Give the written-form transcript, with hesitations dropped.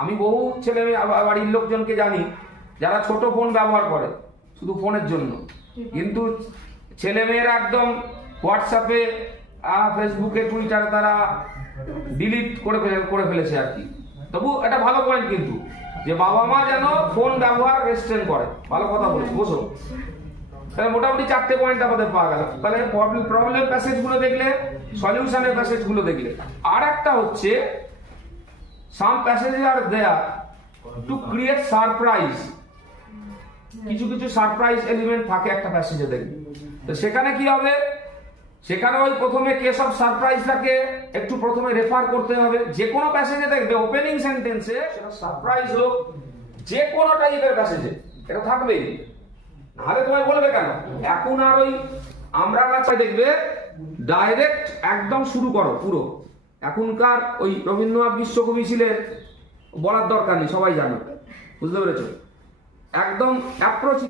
আমি বহু ছেলে বাড়ির লোকজনকে জানি যারা ছোট ফোন ব্যবহার করে শুধু ফোনের জন্য, কিন্তু ছেলেমেয়েরা একদম হোয়াটসঅ্যাপে, ফেসবুকে, টুইটারে তারা ডিলিট করে ফেলেছে আর কি। তবু এটা ভালো পয়েন্ট কিন্তু, যে বাবা মা যেন ফোন ব্যবহার রেস্ট্রেন করে। ভালো কথা বলেছি, বসো। তাহলে মোটামুটি 4টে পয়েন্ট আমাদের পাওয়া গেল। তাহলে প্রবলেম প্যাসেজগুলো দেখলে, সলিউশনের প্যাসেজগুলো দেখলে। আর একটা হচ্ছে some passage are there to create surprise. কিছু কিছু সারপ্রাইজ এলিমেন্ট থাকে একটা প্যাসেজে দেখবে। তো সেখানে কি হবে, সেখানে ওই প্রথমে কেস অফ সারপ্রাইজটাকে একটু প্রথমে রেফার করতে হবে। যে কোনো প্যাসেজে দেখবে ওপেনিং সেন্টেন্সে, সেটা সারপ্রাইজ হোক, যে কোনো টাইপের প্যাসেজে এটা থাকবেই। নাহলে তোমায় বলবে কেন এখন আর ওই আমরা কাছে দেখবে ডাইরেক্ট একদম শুরু করো পুরো। এখনকার ওই রবীন্দ্রনাথ বিশ্বকবি ছিলেন, বলার দরকার নেই, সবাই জানো, বুঝতে পেরেছো? একদম অ্যাপ্রোচ